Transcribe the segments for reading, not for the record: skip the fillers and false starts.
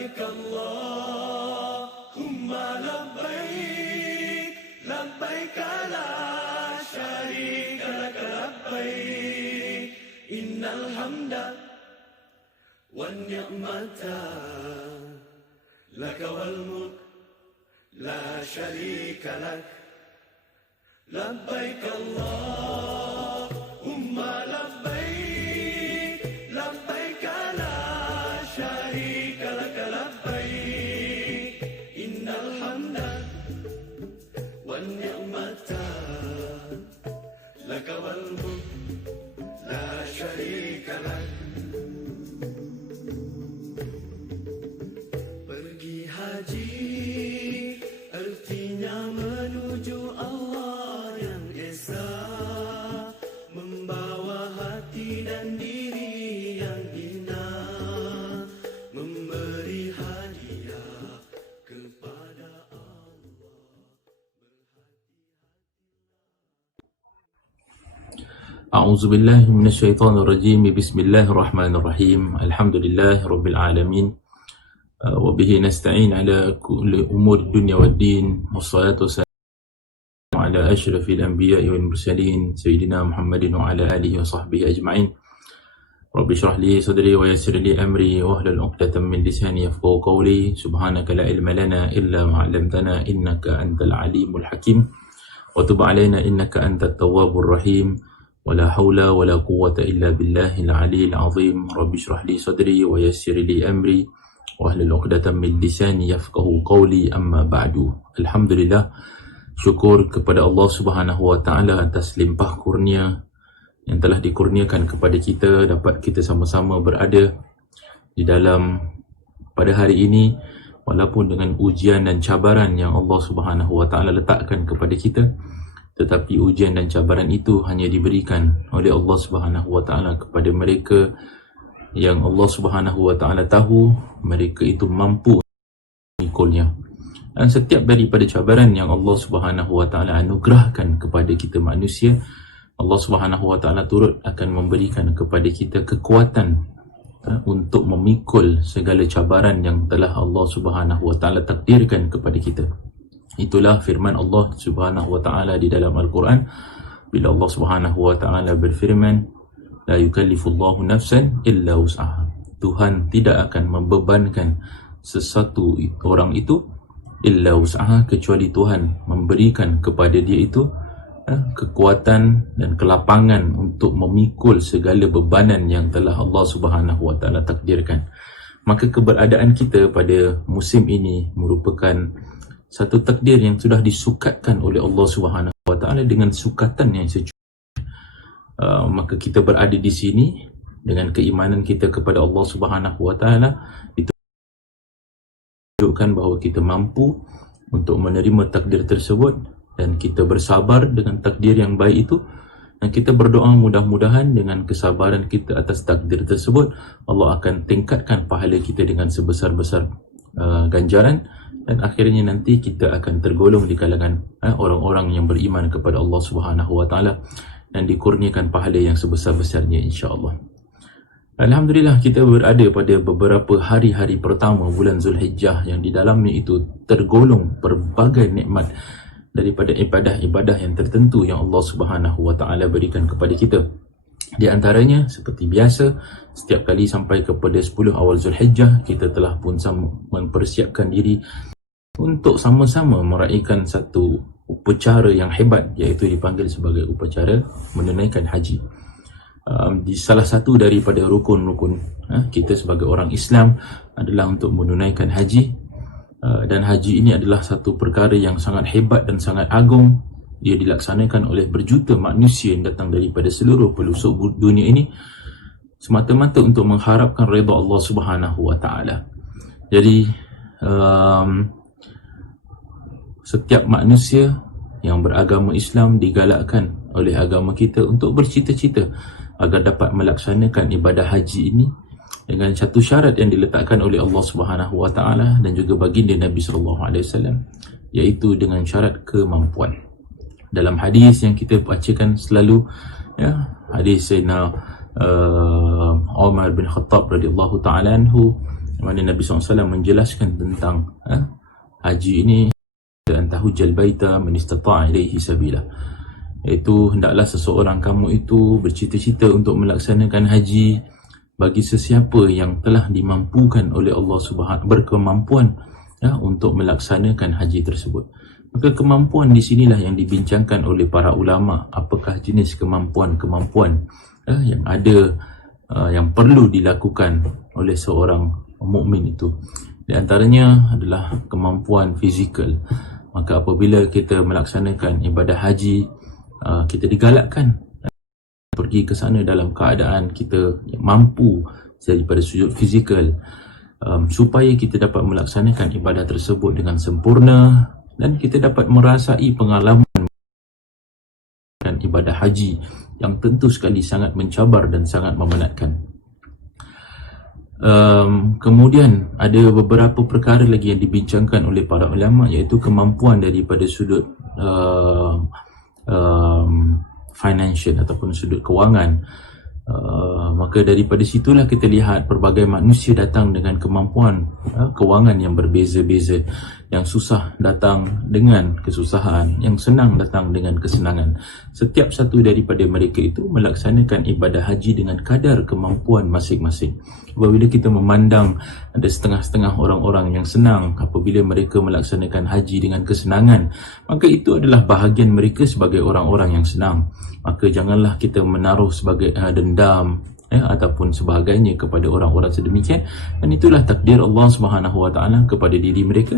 لبيك اللهم لبيك لبيك لا شريك لك لبيك إن الحمد والنعمة لك والملك لا شريك لك لبيك اللهم لبيك لبيك لا شريك لك لبيك إن الحمد والنعمة لك والملك لا شريك لك. Pergi haji artinya menuju Allah yang esa, membawa hati dan diri yang hina, memberi hadiah kepada Allah. A'udzu billahi minasyaitonir rajim. Bismillahirrahmanirrahim. Alhamdulillahi rabbil alamin. Wa bihi nasta'in ala kulli umuri dunya waddin. Wassalatu wassalamu ala asyrafil anbiya'i wal mursalin sayyidina Muhammadin wa ala alihi wa sahbihi ajma'in. Rabbi shrah li sadri wa yassir li amri wa hlul 'uqdatam min lisani yafqahu qawli. Subhanaka la ilma lana illa ma 'allamtana innaka antal alimul hakim. Wa tub 'alaina innaka antat tawwabur rahim. ولا حول ولا قوة إلا بالله العلي العظيم. رب اشرح لي صدري ويسر لي أمري واحلل عقدة من لساني يفقهوا قولي. أما بعد. Alhamdulillah, syukur kepada Allah Subhanahu wa taala atas limpah kurnia yang telah dikurniakan kepada kita, dapat kita sama-sama berada di dalam pada hari ini, walaupun dengan ujian dan cabaran yang Allah Subhanahu wa taala letakkan kepada kita. Tetapi ujian dan cabaran itu hanya diberikan oleh Allah Subhanahu wa taala kepada mereka yang Allah Subhanahu wa taala tahu mereka itu mampu memikulnya. Dan setiap daripada cabaran yang Allah Subhanahu wa taala anugerahkan kepada kita manusia, Allah Subhanahu wa taala turut akan memberikan kepada kita kekuatan untuk memikul segala cabaran yang telah Allah Subhanahu wa taala takdirkan kepada kita. Itulah firman Allah Subhanahu wa taala di dalam Al-Quran, bila Allah Subhanahu wa taala berfirman, la yukallifullahu nafsan illa wus'aha. Tuhan tidak akan membebankan sesuatu orang itu illa wus'aha, kecuali Tuhan memberikan kepada dia itu kekuatan dan kelapangan untuk memikul segala bebanan yang telah Allah Subhanahu wa taala takdirkan. Maka keberadaan kita pada musim ini merupakan satu takdir yang sudah disukatkan oleh Allah Subhanahu wa taala dengan sukatan yang sejuk. Maka kita berada di sini dengan keimanan kita kepada Allah Subhanahu wa taala, itu menunjukkan bahawa kita mampu untuk menerima takdir tersebut, dan kita bersabar dengan takdir yang baik itu, dan kita berdoa mudah-mudahan dengan kesabaran kita atas takdir tersebut Allah akan tingkatkan pahala kita dengan sebesar-besar ganjaran, dan akhirnya nanti kita akan tergolong di kalangan orang-orang yang beriman kepada Allah Subhanahu wa taala dan dikurniakan pahala yang sebesar-besarnya insya-Allah. Alhamdulillah, kita berada pada beberapa hari-hari pertama bulan Zulhijjah yang di dalamnya itu tergolong berbagai nikmat daripada ibadah-ibadah yang tertentu yang Allah Subhanahu wa taala berikan kepada kita. Di antaranya seperti biasa, setiap kali sampai kepada 10 awal Zulhijjah, kita telah pun mempersiapkan diri untuk sama-sama meraihkan satu upacara yang hebat, iaitu dipanggil sebagai upacara menunaikan haji. Di salah satu daripada rukun-rukun kita sebagai orang Islam adalah untuk menunaikan haji, dan haji ini adalah satu perkara yang sangat hebat dan sangat agung. Dia dilaksanakan oleh berjuta manusia yang datang daripada seluruh pelosok dunia ini semata-mata untuk mengharapkan redha Allah Subhanahu wa taala. Jadi setiap manusia yang beragama Islam digalakkan oleh agama kita untuk bercita-cita agar dapat melaksanakan ibadah haji ini dengan satu syarat yang diletakkan oleh Allah Subhanahu wa taala dan juga baginda Nabi sallallahu alaihi wasallam, iaitu dengan syarat kemampuan. Dalam hadis yang kita bacakan selalu, hadis Sayyidina Umar bin Khattab radhiyallahu taala anhu, mana Nabi SAW menjelaskan tentang haji ini, an tahujjal baita man istata'a ilaihi sabila, iaitu hendaklah seseorang kamu itu bercita-cita untuk melaksanakan haji bagi sesiapa yang telah dimampukan oleh Allah Subhanahu, berkemampuan untuk melaksanakan haji tersebut. Maka kemampuan di sinilah yang dibincangkan oleh para ulama. Apakah jenis kemampuan yang ada, yang perlu dilakukan oleh seorang mukmin itu? Di antaranya adalah kemampuan fizikal. Maka apabila kita melaksanakan ibadah haji, kita digalakkan pergi ke sana dalam keadaan kita mampu daripada sudut fizikal, supaya kita dapat melaksanakan ibadah tersebut dengan sempurna dan kita dapat merasai pengalaman dan ibadah haji yang tentu sekali sangat mencabar dan sangat memenatkan. Kemudian ada beberapa perkara lagi yang dibincangkan oleh para ulama, iaitu kemampuan daripada sudut financial ataupun sudut kewangan. Maka daripada situlah kita lihat pelbagai manusia datang dengan kemampuan kewangan yang berbeza-beza. Yang susah datang dengan kesusahan, yang senang datang dengan kesenangan. Setiap satu daripada mereka itu melaksanakan ibadah haji dengan kadar kemampuan masing-masing. Apabila kita memandang ada setengah-setengah orang-orang yang senang apabila mereka melaksanakan haji dengan kesenangan, maka itu adalah bahagian mereka sebagai orang-orang yang senang. Maka janganlah kita menaruh sebagai dendam ataupun sebagainya kepada orang-orang sedemikian. Dan itulah takdir Allah Subhanahu Wa Taala kepada diri mereka.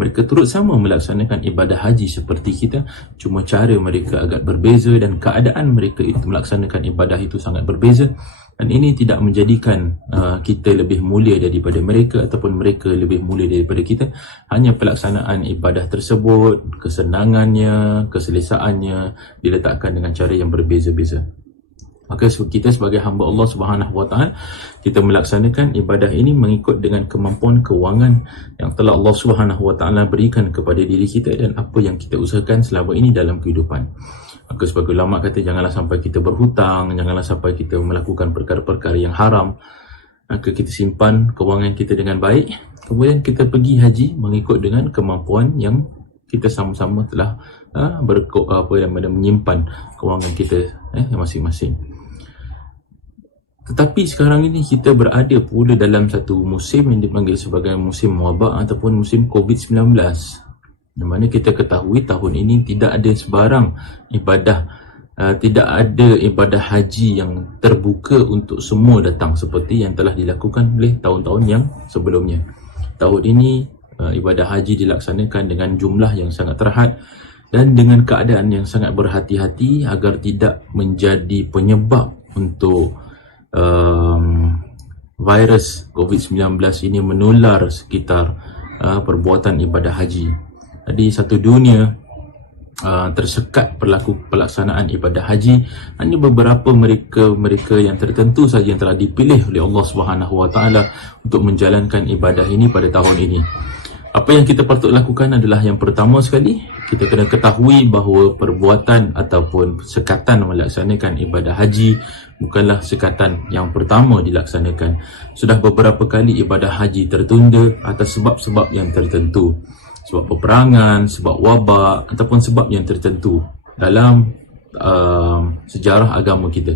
Mereka turut sama melaksanakan ibadah haji seperti kita, cuma cara mereka agak berbeza dan keadaan mereka itu melaksanakan ibadah itu sangat berbeza. Dan ini tidak menjadikan kita lebih mulia daripada mereka ataupun mereka lebih mulia daripada kita. Hanya pelaksanaan ibadah tersebut, kesenangannya, keselesaannya diletakkan dengan cara yang berbeza-beza. Maka kita sebagai hamba Allah Subhanahu Wa Taala, kita melaksanakan ibadah ini mengikut dengan kemampuan kewangan yang telah Allah Subhanahu Wa Taala berikan kepada diri kita dan apa yang kita usahakan selama ini dalam kehidupan. Maka sebagai ulama kata, janganlah sampai kita berhutang, janganlah sampai kita melakukan perkara-perkara yang haram. Maka kita simpan kewangan kita dengan baik, kemudian kita pergi haji mengikut dengan kemampuan yang kita sama-sama telah menyimpan kewangan kita masing-masing. Tetapi sekarang ini kita berada pula dalam satu musim yang dipanggil sebagai musim wabak ataupun musim COVID-19, di mana kita ketahui tahun ini tidak ada sebarang ibadah, tidak ada ibadah haji yang terbuka untuk semua datang seperti yang telah dilakukan oleh tahun-tahun yang sebelumnya. Tahun ini ibadah haji dilaksanakan dengan jumlah yang sangat terhad dan dengan keadaan yang sangat berhati-hati agar tidak menjadi penyebab untuk virus COVID-19 ini menular sekitar perbuatan ibadah haji. Jadi satu dunia tersekat pelaksanaan ibadah haji. Hanya beberapa mereka yang tertentu saja yang telah dipilih oleh Allah Subhanahu Wa Taala untuk menjalankan ibadah ini pada tahun ini. Apa yang kita patut lakukan adalah, yang pertama sekali, kita kena ketahui bahawa perbuatan ataupun sekatan melaksanakan ibadah haji bukanlah sekatan yang pertama dilaksanakan. Sudah beberapa kali ibadah haji tertunda atas sebab-sebab yang tertentu. Sebab peperangan, sebab wabak ataupun sebab yang tertentu dalam sejarah agama kita.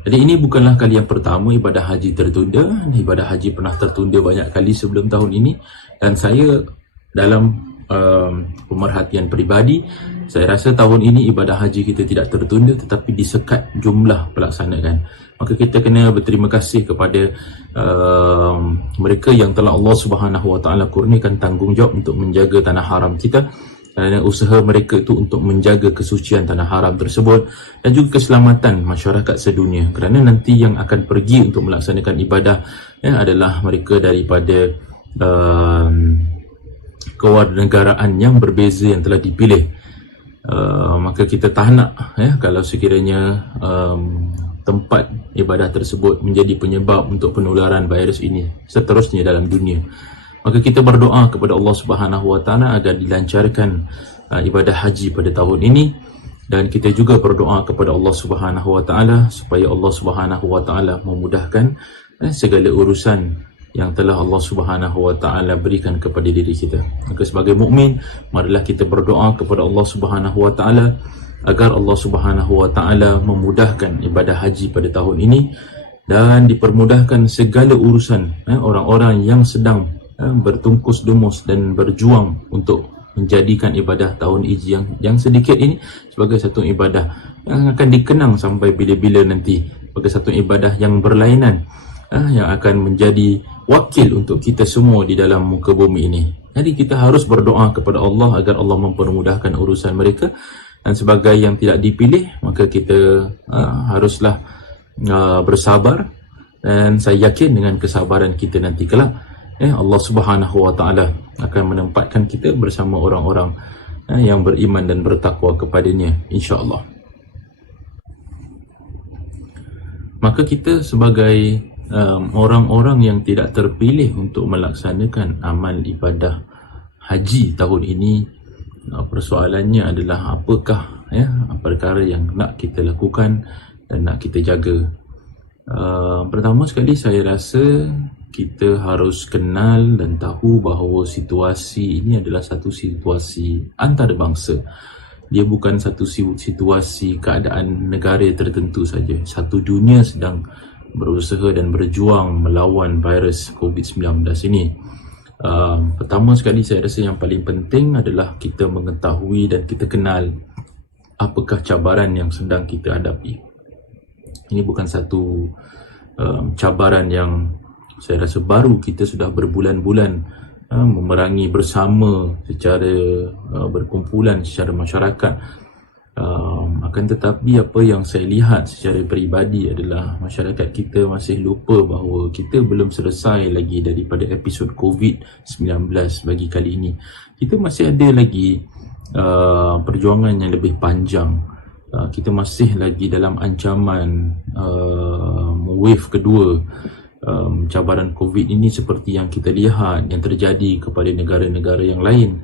Jadi ini bukanlah kali yang pertama ibadah haji tertunda. Ibadah haji pernah tertunda banyak kali sebelum tahun ini. Dan saya dalam pemerhatian peribadi, saya rasa tahun ini ibadah haji kita tidak tertunda tetapi disekat jumlah pelaksanaan. Maka kita kena berterima kasih kepada mereka yang telah Allah Subhanahu Wa Taala kurniakan tanggungjawab untuk menjaga tanah haram kita. Kerana usaha mereka itu untuk menjaga kesucian tanah haram tersebut dan juga keselamatan masyarakat sedunia. Kerana nanti yang akan pergi untuk melaksanakan ibadah adalah mereka daripada kewarganegaraan yang berbeza yang telah dipilih. Maka kita tak nak kalau sekiranya tempat ibadah tersebut menjadi penyebab untuk penularan virus ini seterusnya dalam dunia. Maka kita berdoa kepada Allah Subhanahu Wa Taala agar dilancarkan ibadah haji pada tahun ini, dan kita juga berdoa kepada Allah Subhanahu Wa Taala supaya Allah Subhanahu Wa Taala memudahkan segala urusan yang telah Allah Subhanahu wa taala berikan kepada diri kita. Maka sebagai mukmin, marilah kita berdoa kepada Allah Subhanahu wa taala agar Allah Subhanahu wa taala memudahkan ibadah haji pada tahun ini dan dipermudahkan segala urusan orang-orang yang sedang bertungkus lumus dan berjuang untuk menjadikan ibadah tahun Hijri yang sedikit ini sebagai satu ibadah yang akan dikenang sampai bila-bila nanti, sebagai satu ibadah yang berlainan, yang akan menjadi wakil untuk kita semua di dalam muka bumi ini. Jadi kita harus berdoa kepada Allah agar Allah mempermudahkan urusan mereka, dan sebagai yang tidak dipilih, maka kita haruslah bersabar, dan saya yakin dengan kesabaran kita nanti kelak Allah Subhanahu wa taala akan menempatkan kita bersama orang-orang yang beriman dan bertakwa kepadanya, insya-Allah. Maka kita sebagai orang-orang yang tidak terpilih untuk melaksanakan amal ibadah haji tahun ini, persoalannya adalah apakah perkara yang nak kita lakukan dan nak kita jaga. Pertama sekali, saya rasa kita harus kenal dan tahu bahawa situasi ini adalah satu situasi antarabangsa. Dia bukan satu situasi keadaan negara tertentu saja. Satu dunia sedang berusaha dan berjuang melawan virus COVID-19 ini. Pertama sekali, saya rasa yang paling penting adalah kita mengetahui dan kita kenal apakah cabaran yang sedang kita hadapi. Ini bukan satu cabaran yang saya rasa baru. Kita sudah berbulan-bulan memerangi bersama secara berkumpulan secara masyarakat. Akan tetapi apa yang saya lihat secara peribadi adalah masyarakat kita masih lupa bahawa kita belum selesai lagi daripada episod COVID-19 bagi kali ini. Kita masih ada lagi perjuangan yang lebih panjang. Kita masih lagi dalam ancaman wave kedua cabaran COVID ini, seperti yang kita lihat yang terjadi kepada negara-negara yang lain.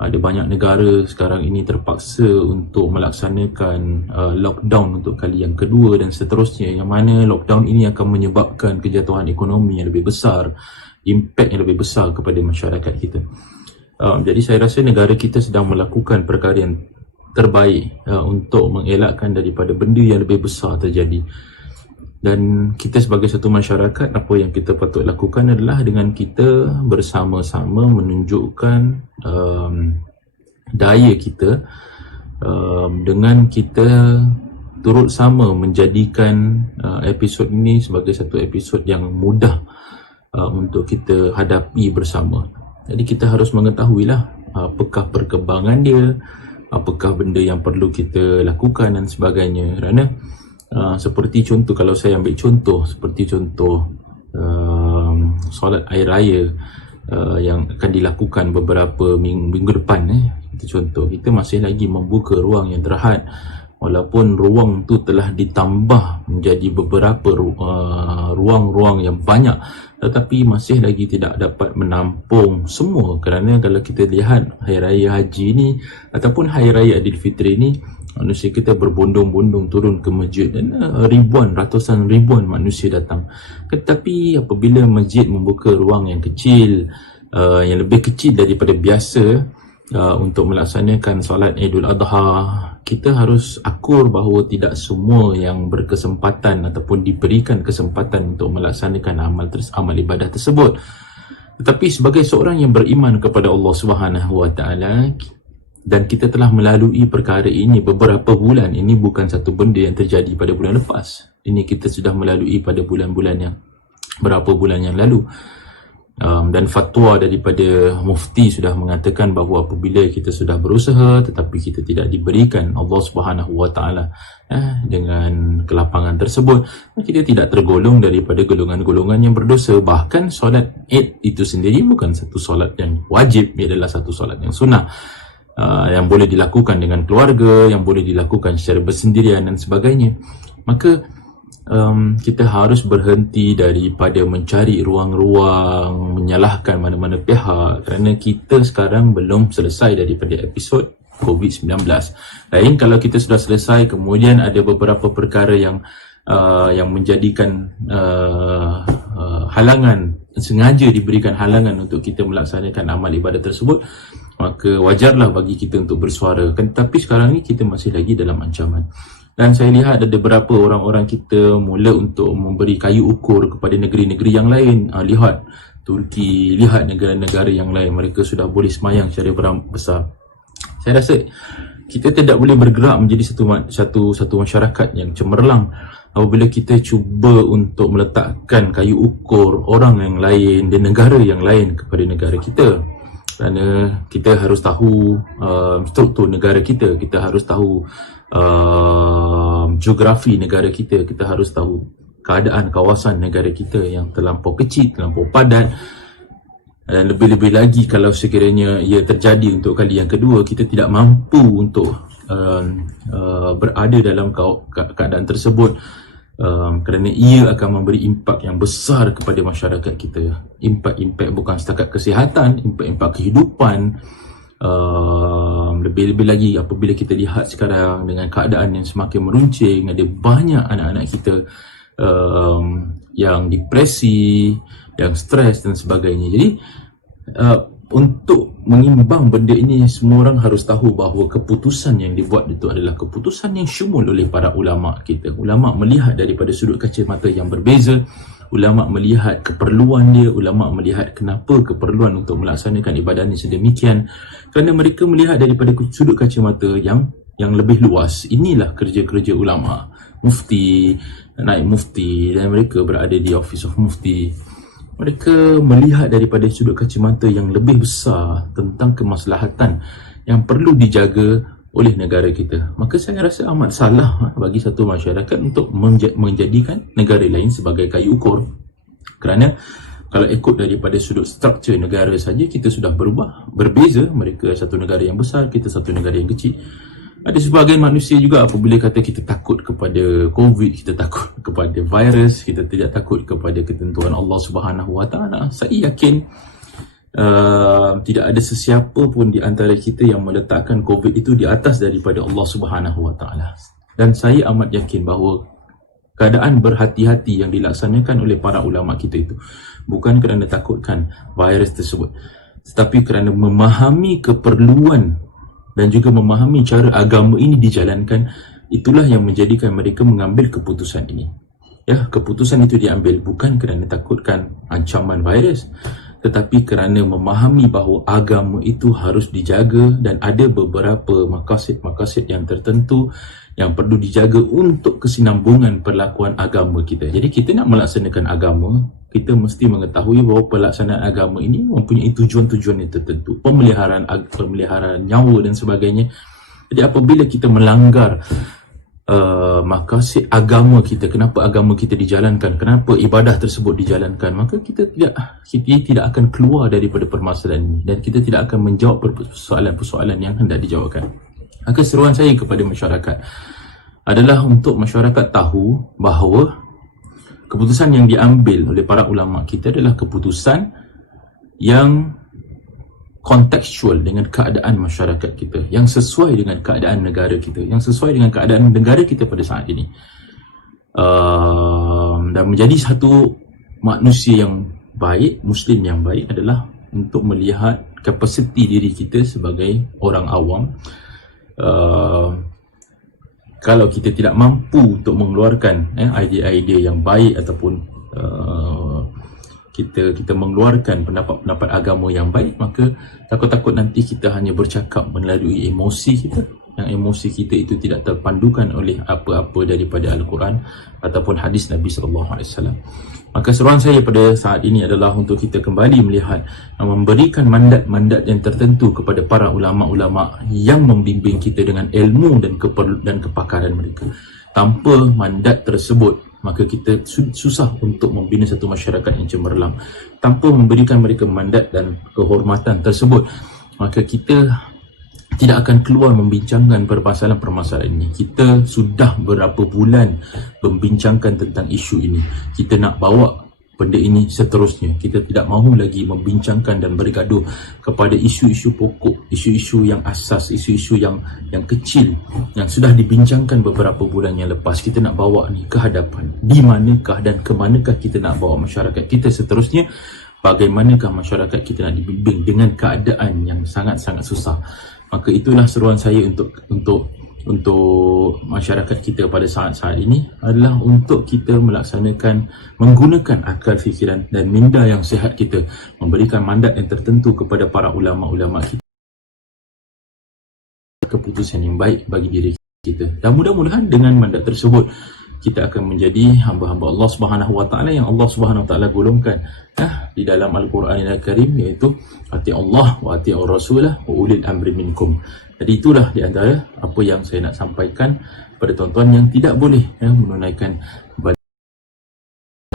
Ada banyak negara sekarang ini terpaksa untuk melaksanakan lockdown untuk kali yang kedua dan seterusnya, yang mana lockdown ini akan menyebabkan kejatuhan ekonomi yang lebih besar, impak yang lebih besar kepada masyarakat kita. Jadi saya rasa negara kita sedang melakukan perkara yang terbaik untuk mengelakkan daripada benda yang lebih besar terjadi. Dan kita sebagai satu masyarakat, apa yang kita patut lakukan adalah dengan kita bersama-sama menunjukkan daya kita, dengan kita turut sama menjadikan episod ini sebagai satu episod yang mudah untuk kita hadapi bersama. Jadi kita harus mengetahuilah apakah perkembangan dia, apakah benda yang perlu kita lakukan dan sebagainya. Kerana seperti contoh, kalau saya ambil contoh seperti contoh solat air raya yang akan dilakukan beberapa minggu depan, itu contoh. Kita masih lagi membuka ruang yang terhad, walaupun ruang tu telah ditambah menjadi beberapa ruang-ruang yang banyak, tetapi masih lagi tidak dapat menampung semua. Kerana kalau kita lihat Hari Raya Haji ini ataupun Hari Raya Aidilfitri ini, manusia kita berbondong-bondong turun ke masjid dan ratusan ribuan manusia datang. Tetapi apabila masjid membuka ruang yang kecil, yang lebih kecil daripada biasa untuk melaksanakan solat Idul Adha, kita harus akur bahawa tidak semua yang berkesempatan ataupun diberikan kesempatan untuk melaksanakan amal ibadah tersebut. Tetapi sebagai seorang yang beriman kepada Allah Subhanahu wa taala, dan kita telah melalui perkara ini beberapa bulan, ini bukan satu benda yang terjadi pada bulan lepas. Ini kita sudah melalui pada bulan-bulan yang berapa bulan yang lalu. Dan fatwa daripada mufti sudah mengatakan bahawa apabila kita sudah berusaha tetapi kita tidak diberikan Allah Subhanahu wa taala dengan kelapangan tersebut, kita tidak tergolong daripada golongan-golongan yang berdosa. Bahkan solat Id itu sendiri bukan satu solat yang wajib, ia adalah satu solat yang sunnah, yang boleh dilakukan dengan keluarga, yang boleh dilakukan secara bersendirian dan sebagainya. Maka kita harus berhenti daripada mencari ruang-ruang menyalahkan mana-mana pihak, kerana kita sekarang belum selesai daripada episod COVID-19. Lain kalau kita sudah selesai, kemudian ada beberapa perkara yang menjadikan halangan, sengaja diberikan halangan untuk kita melaksanakan amal ibadat tersebut, maka wajarlah bagi kita untuk bersuara. Tapi sekarang ni kita masih lagi dalam ancaman. Dan saya lihat ada beberapa orang-orang kita mula untuk memberi kayu ukur kepada negeri-negeri yang lain. Lihat Turki, lihat negara-negara yang lain, mereka sudah boleh semayang secara besar. Saya rasa kita tidak boleh bergerak menjadi satu masyarakat yang cemerlang apabila kita cuba untuk meletakkan kayu ukur orang yang lain dan negara yang lain kepada negara kita. Kerana kita harus tahu struktur negara kita, kita harus tahu geografi negara kita, kita harus tahu keadaan kawasan negara kita yang terlampau kecil, terlampau padat. Dan lebih-lebih lagi kalau sekiranya ia terjadi untuk kali yang kedua, kita tidak mampu untuk berada dalam keadaan tersebut, kerana ia akan memberi impak yang besar kepada masyarakat kita. Impak bukan setakat kesihatan, impak kehidupan. Lebih-lebih lagi apabila kita lihat sekarang dengan keadaan yang semakin meruncing, ada banyak anak-anak kita yang depresi, yang stres dan sebagainya. Jadi untuk mengimbang benda ini, semua orang harus tahu bahawa keputusan yang dibuat itu adalah keputusan yang syumul oleh para ulama kita. Ulama melihat daripada sudut kacamata yang berbeza, ulama melihat keperluan dia, ulama melihat kenapa keperluan untuk melaksanakan ibadah ini sedemikian, kerana mereka melihat daripada sudut kacamata yang lebih luas. Inilah kerja-kerja ulama. Mufti, naib mufti, dan mereka berada di Office of Mufti. Mereka melihat daripada sudut kacamata yang lebih besar tentang kemaslahatan yang perlu dijaga oleh negara kita. Maka saya rasa amat salah bagi satu masyarakat untuk menjadikan negara lain sebagai kayu ukur. Kerana kalau ikut daripada sudut struktur negara saja, kita sudah berbeza. Mereka satu negara yang besar, kita satu negara yang kecil. Ada sebahagian manusia juga apabila kata kita takut kepada COVID, kita takut kepada virus, kita tidak takut kepada ketentuan Allah Subhanahu Wa Taala. Saya yakin tidak ada sesiapa pun di antara kita yang meletakkan COVID itu di atas daripada Allah Subhanahu Wa Taala. Dan saya amat yakin bahawa keadaan berhati-hati yang dilaksanakan oleh para ulama kita itu bukan kerana takutkan virus tersebut, tetapi kerana memahami keperluan dan juga memahami cara agama ini dijalankan. Itulah yang menjadikan mereka mengambil keputusan ini. Ya, keputusan itu diambil bukan kerana takutkan ancaman virus, tetapi kerana memahami bahawa agama itu harus dijaga dan ada beberapa maqasid yang tertentu yang perlu dijaga untuk kesinambungan perlakuan agama kita. Jadi kita nak melaksanakan agama, kita mesti mengetahui bahawa pelaksanaan agama ini mempunyai tujuan-tujuan yang tertentu, pemeliharaan nyawa dan sebagainya. Jadi apabila kita melanggar maqasid agama kita, kenapa agama kita dijalankan, kenapa ibadah tersebut dijalankan, maka kita tidak akan keluar daripada permasalahan ini dan kita tidak akan menjawab persoalan-persoalan yang hendak dijawabkan. Maka seruan saya kepada masyarakat adalah untuk masyarakat tahu bahawa keputusan yang diambil oleh para ulama kita adalah keputusan yang kontekstual dengan keadaan masyarakat kita, yang sesuai dengan keadaan negara kita, yang sesuai dengan keadaan negara kita pada saat ini, dan menjadi satu manusia yang baik, Muslim yang baik adalah untuk melihat kapasiti diri kita sebagai orang awam. Kalau kita tidak mampu untuk mengeluarkan idea-idea yang baik ataupun kita mengeluarkan pendapat-pendapat agama yang baik, maka takut-takut nanti kita hanya bercakap melalui emosi kita, yang emosi kita itu tidak terpandukan oleh apa-apa daripada Al-Quran ataupun hadis Nabi SAW. Maka seruan saya pada saat ini adalah untuk kita kembali melihat, memberikan mandat-mandat yang tertentu kepada para ulama-ulama yang membimbing kita dengan ilmu dan kepakaran mereka. Tanpa mandat tersebut, maka kita susah untuk membina satu masyarakat yang cemerlang. Tanpa memberikan mereka mandat dan kehormatan tersebut, maka kita tidak akan keluar membincangkan permasalahan-permasalahan ini. Kita sudah berapa bulan membincangkan tentang isu ini. Kita nak bawa benda ini seterusnya. Kita tidak mahu lagi membincangkan dan bergaduh kepada isu-isu pokok, isu-isu yang asas, isu-isu yang kecil yang sudah dibincangkan beberapa bulan yang lepas. Kita nak bawa ni ke hadapan. Di manakah dan ke manakah kita nak bawa masyarakat kita seterusnya? Bagaimanakah masyarakat kita nak dibimbing dengan keadaan yang sangat-sangat susah? Maka itulah seruan saya untuk masyarakat kita pada saat-saat ini adalah untuk kita menggunakan akal fikiran dan minda yang sihat kita, memberikan mandat yang tertentu kepada para ulama-ulama kita, keputusan yang baik bagi diri kita. Dan mudah-mudahan dengan mandat tersebut kita akan menjadi hamba-hamba Allah Subhanahu Wa Taala yang Allah Subhanahu Wa Taala golongkan di dalam Al-Quran Al-Karim, iaitu ati Allah wa ati Rasulah wa ulil amri minkum. Jadi itulah di antara apa yang saya nak sampaikan pada tuan-tuan yang tidak boleh menunaikan ibadah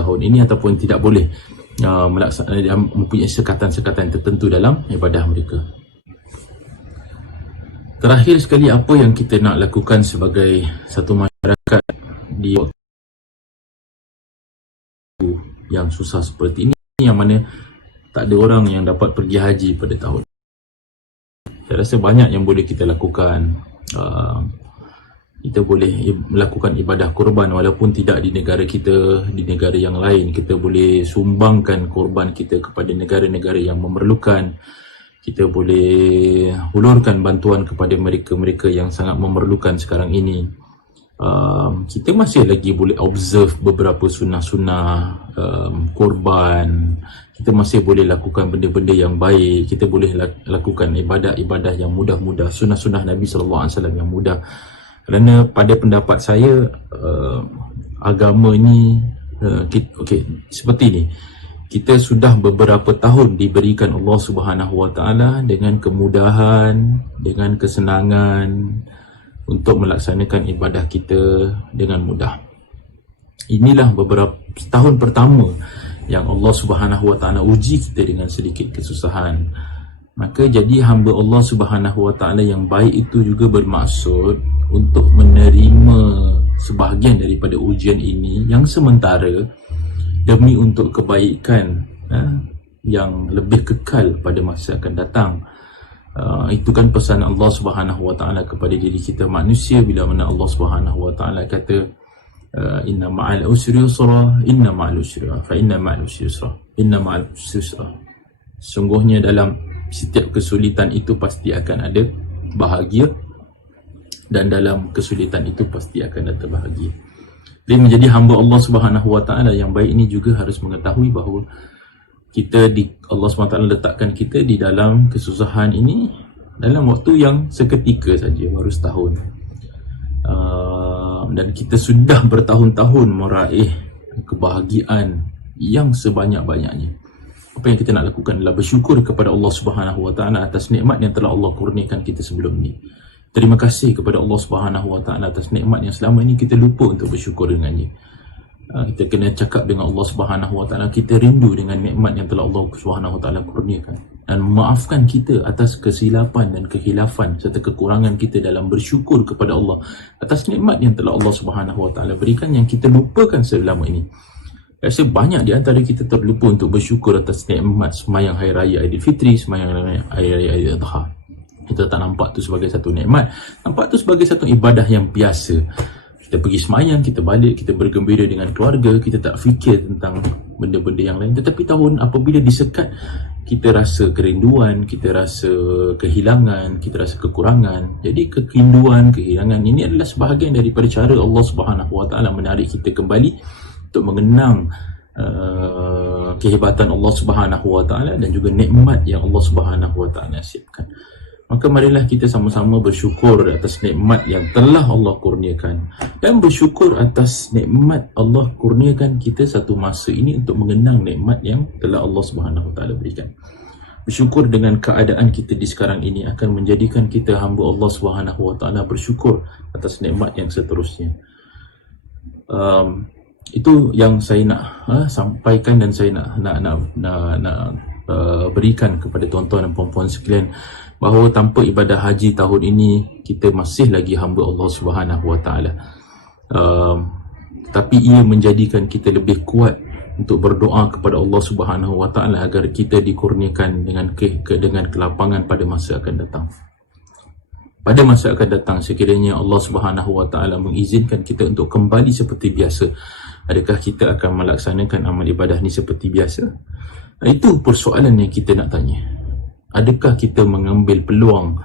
tahun ini ataupun tidak boleh melaksanakan, mempunyai sekatan-sekatan tertentu dalam ibadah mereka. Terakhir sekali, apa yang kita nak lakukan sebagai satu masyarakat di waktu yang susah seperti ini, yang mana tak ada orang yang dapat pergi haji pada tahun. Saya rasa banyak yang boleh kita lakukan. Kita boleh melakukan ibadah korban walaupun tidak di negara kita, di negara yang lain. Kita boleh sumbangkan korban kita kepada negara-negara yang memerlukan. Kita boleh hulurkan bantuan kepada mereka-mereka yang sangat memerlukan sekarang ini. Kita masih lagi boleh observe beberapa sunnah-sunnah korban. Kita masih boleh lakukan benda-benda yang baik. Kita boleh lakukan ibadah-ibadah yang mudah-mudah, sunnah-sunnah Nabi SAW yang mudah. Kerana pada pendapat saya, agama ini seperti ini. Kita sudah beberapa tahun diberikan Allah Subhanahu Wa Taala dengan kemudahan, dengan kesenangan untuk melaksanakan ibadah kita dengan mudah. Inilah beberapa tahun pertama yang Allah Subhanahu Wa Taala uji kita dengan sedikit kesusahan. Maka jadi hamba Allah Subhanahu Wa Taala yang baik itu juga bermaksud untuk menerima sebahagian daripada ujian ini yang sementara, demi untuk kebaikan yang lebih kekal pada masa akan datang. Itu kan pesan Allah Subhanahu Wa Taala kepada diri kita manusia, bila mana Allah Subhanahu Wa Taala kata inna ma'al usri yusra, inna ma'al usri fa inna ma'al usri yusra, inna ma'al usri yusra. Sungguhnya dalam setiap kesulitan itu pasti akan ada bahagia, dan dalam kesulitan itu pasti akan ada bahagia. Jadi menjadi hamba Allah Subhanahu Wa Taala yang baik ini juga harus mengetahui bahawa Allah SWT letakkan kita di dalam kesusahan ini dalam waktu yang seketika saja, baru setahun. Dan kita sudah bertahun-tahun meraih kebahagiaan yang sebanyak-banyaknya. Apa yang kita nak lakukan adalah bersyukur kepada Allah Subhanahu Wa Taala atas nikmat yang telah Allah kurniakan kita sebelum ini. Terima kasih kepada Allah Subhanahu Wa Taala atas nikmat yang selama ini kita lupa untuk bersyukur dengannya. Kita kena cakap dengan Allah Subhanahu Wa Taala, kita rindu dengan nikmat yang telah Allah Subhanahu Wa Taala kurniakan, dan memaafkan kita atas kesilapan dan kehilafan serta kekurangan kita dalam bersyukur kepada Allah atas nikmat yang telah Allah Subhanahu Wa Taala berikan yang kita lupakan selama ini. Rasa banyak di antara kita terlupa untuk bersyukur atas nikmat semayang Hari Raya Aidilfitri, semayang Hari Raya Ailadha. Kita tak nampak tu sebagai satu nikmat, nampak tu sebagai satu ibadah yang biasa. Kita pergi semayang, kita balik, kita bergembira dengan keluarga, kita tak fikir tentang benda-benda yang lain. Tetapi tahun apabila disekat, kita rasa kerinduan, kita rasa kehilangan, kita rasa kekurangan. Jadi kerinduan, kehilangan ini adalah sebahagian daripada cara Allah Subhanahu Wa Taala menarik kita kembali untuk mengenang kehebatan Allah Subhanahu Wa Taala dan juga nikmat yang Allah Subhanahu Wa Taala siapkan. Maka marilah kita sama-sama bersyukur atas nikmat yang telah Allah kurniakan, dan bersyukur atas nikmat Allah kurniakan kita satu masa ini untuk mengenang nikmat yang telah Allah Subhanahu Wa Taala berikan. Bersyukur dengan keadaan kita di sekarang ini akan menjadikan kita hamba Allah Subhanahu Wa Taala bersyukur atas nikmat yang seterusnya. Itu yang saya nak sampaikan, dan saya nak berikan kepada tuan-tuan dan puan-puan sekalian, bahawa tanpa ibadah haji tahun ini kita masih lagi hamba Allah Subhanahu Wa Taala. Tapi ia menjadikan kita lebih kuat untuk berdoa kepada Allah Subhanahu Wa Taala agar kita dikurniakan dengan kelapangan pada masa akan datang. Pada masa akan datang, sekiranya Allah Subhanahu Wa Taala mengizinkan kita untuk kembali seperti biasa, adakah kita akan melaksanakan amal ibadah ni seperti biasa? Itu persoalan yang kita nak tanya. Adakah kita mengambil peluang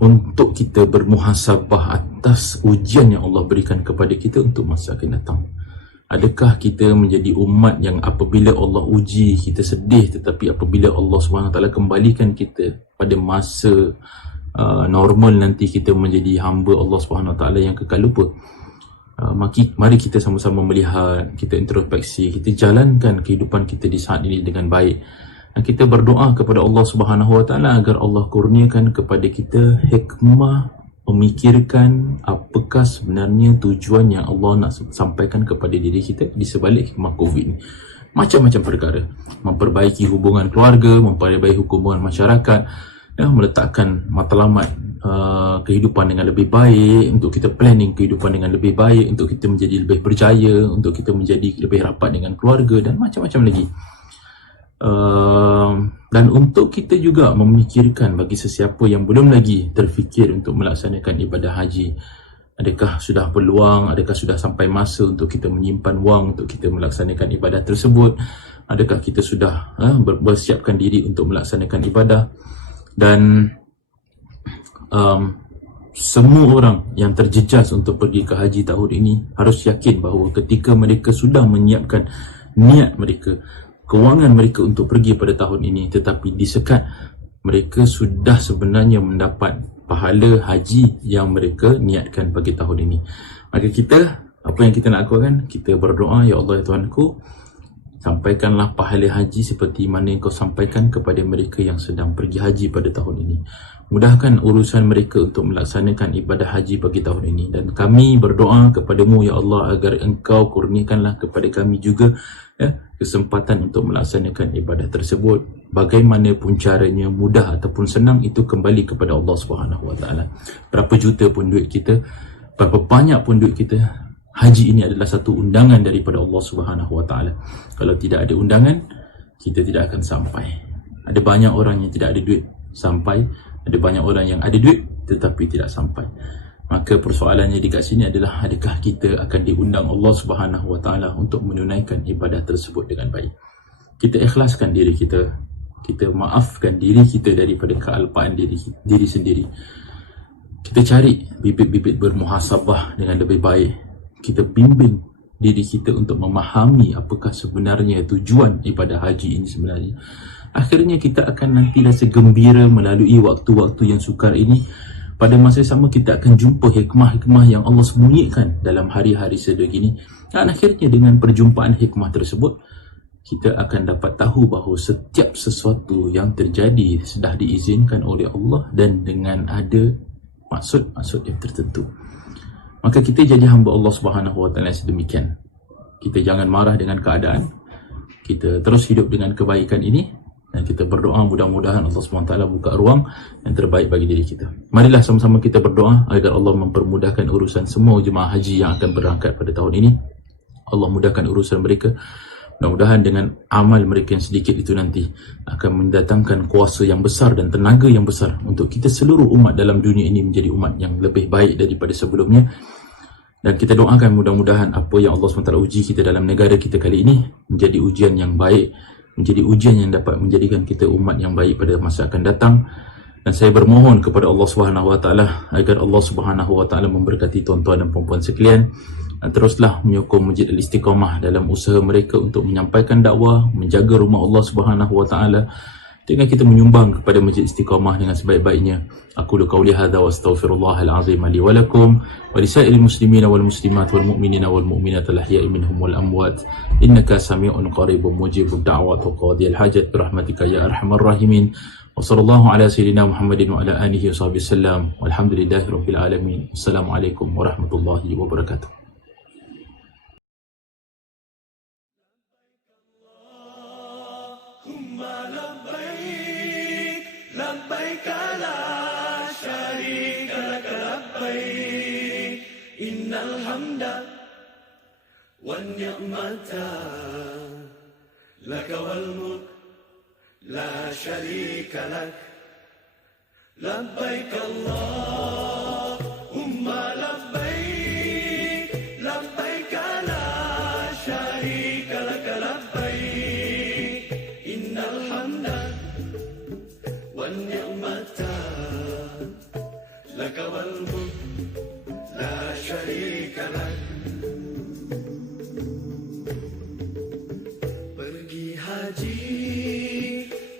untuk kita bermuhasabah atas ujian yang Allah berikan kepada kita untuk masa akan datang? Adakah kita menjadi umat yang apabila Allah uji kita sedih, tetapi apabila Allah SWT kembalikan kita pada masa normal nanti, kita menjadi hamba Allah SWT yang kekal lupa? Mari kita sama-sama melihat, kita introspeksi, kita jalankan kehidupan kita di saat ini dengan baik, dan kita berdoa kepada Allah Subhanahu Wa Taala agar Allah kurniakan kepada kita hikmah memikirkan apakah sebenarnya tujuan yang Allah nak sampaikan kepada diri kita di sebalik hikmah COVID ni. Macam-macam perkara, memperbaiki hubungan keluarga, memperbaiki hubungan masyarakat, meletakkan matlamat kehidupan dengan lebih baik, untuk kita planning kehidupan dengan lebih baik, untuk kita menjadi lebih berjaya, untuk kita menjadi lebih rapat dengan keluarga, dan macam-macam lagi. Dan untuk kita juga memikirkan bagi sesiapa yang belum lagi terfikir untuk melaksanakan ibadah haji, adakah sudah peluang, adakah sudah sampai masa untuk kita menyimpan wang untuk kita melaksanakan ibadah tersebut, adakah kita sudah bersiapkan diri untuk melaksanakan ibadah. Dan semua orang yang terjejas untuk pergi ke haji tahun ini harus yakin bahawa ketika mereka sudah menyiapkan niat mereka, kewangan mereka untuk pergi pada tahun ini, tetapi disekat, mereka sudah sebenarnya mendapat pahala haji yang mereka niatkan bagi tahun ini. Maka kita, apa yang kita nak lakukan? Kita berdoa, ya Allah, ya Tuhanku, sampaikanlah pahala haji seperti mana yang kau sampaikan kepada mereka yang sedang pergi haji pada tahun ini. Mudahkan urusan mereka untuk melaksanakan ibadah haji bagi tahun ini. Dan kami berdoa kepadamu, ya Allah, agar engkau kurniakanlah kepada kami juga kesempatan untuk melaksanakan ibadah tersebut. Bagaimanapun caranya, mudah ataupun senang, itu kembali kepada Allah Subhanahu Wa Taala. Berapa juta pun duit kita, berapa banyak pun duit kita, haji ini adalah satu undangan daripada Allah Subhanahu Wa Taala. Kalau tidak ada undangan, kita tidak akan sampai. Ada banyak orang yang tidak ada duit sampai, ada banyak orang yang ada duit tetapi tidak sampai. Maka persoalannya di kat sini adalah, adakah kita akan diundang Allah Subhanahu Wa Taala untuk menunaikan ibadah tersebut dengan baik? Kita ikhlaskan diri kita, kita maafkan diri kita daripada kealpaan diri sendiri. Kita cari bibit-bibit bermuhasabah dengan lebih baik. Kita bimbing diri kita untuk memahami apakah sebenarnya tujuan ibadah haji ini sebenarnya. Akhirnya kita akan nanti rasa gembira melalui waktu-waktu yang sukar ini. Pada masa sama kita akan jumpa hikmah-hikmah yang Allah sembunyikan dalam hari-hari sebegini. Dan akhirnya dengan perjumpaan hikmah tersebut, kita akan dapat tahu bahawa setiap sesuatu yang terjadi sudah diizinkan oleh Allah dan dengan ada maksud-maksud yang tertentu. Maka kita jadi hamba Allah Subhanahu Wa Taala sedemikian. Kita jangan marah dengan keadaan. Kita terus hidup dengan kebaikan ini, dan kita berdoa mudah-mudahan Allah SWT buka ruang yang terbaik bagi diri kita. Marilah sama-sama kita berdoa agar Allah mempermudahkan urusan semua jemaah haji yang akan berangkat pada tahun ini. Allah mudahkan urusan mereka. Mudah-mudahan dengan amal mereka yang sedikit itu nanti akan mendatangkan kuasa yang besar dan tenaga yang besar untuk kita seluruh umat dalam dunia ini menjadi umat yang lebih baik daripada sebelumnya. Dan kita doakan mudah-mudahan apa yang Allah SWT uji kita dalam negara kita kali ini menjadi ujian yang baik, menjadi ujian yang dapat menjadikan kita umat yang baik pada masa akan datang. Dan saya bermohon kepada Allah SWT agar Allah SWT memberkati tuan-tuan dan puan-puan sekalian, dan teruslah menyokong Masjid Al-Istiqamah dalam usaha mereka untuk menyampaikan dakwah, menjaga rumah Allah SWT, dengan kita menyumbang kepada Masjid Istiqamah dengan sebaik-baiknya. Aqulu qawli hadza wa astaghfirullahal azim li wa lakum wa lisairil muslimina wal muslimat wal mu'minina wal mu'minat al ahya'i minhum wal amwat innaka sami'un qaribun mujibud da'wat wa qadiyal hajat bi rahmatika ya arhamar rahimin. Wa sallallahu ala sayyidina Muhammadin wa ala alihi wa sahbihi sallam walhamdulillahi rabbil alamin. Assalamualaikum warahmatullahi wabarakatuh. لبيك لا شريك لك لبيك إن الحمد والنعمة لك والملك لا شريك لك لبيك اللهم لبيك لبيك لا شريك لك لبيك إن الحمد والنعمة لك والملك لا شريك لك. Pergi haji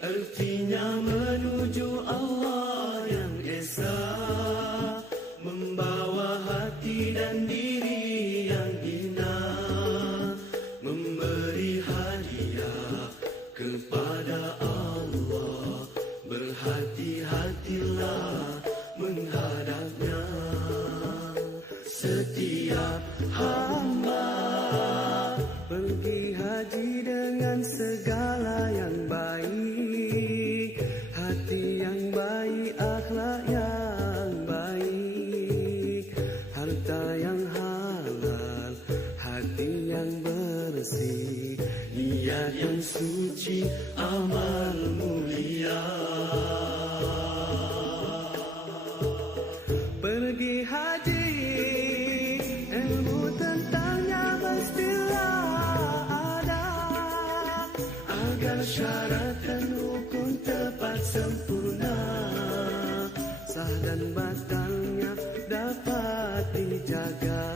artinya menuju Allah yang esa, membawa hati dan diri yang hina, memberi hadiah kepada Allah, berhati-hatilah menghadapnya. Setiap hamba pergi haji dengan segala yang baik, hati yang baik, akhlak yang baik, harta yang halal, hati yang bersih, niat yang suci, amal mulia. Pergi haji, ilmu tentangnya mestilah ada, agar syarat dan hukum tepat sempurna, sah dan batalnya dapat dijaga,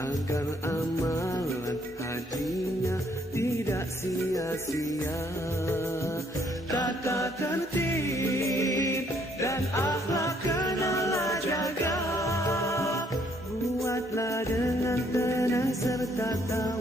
agar amalan hajinya tidak sia-sia. Tata tertib dan akhlak kenalah jaga, buatlah dengan tenang serta taat.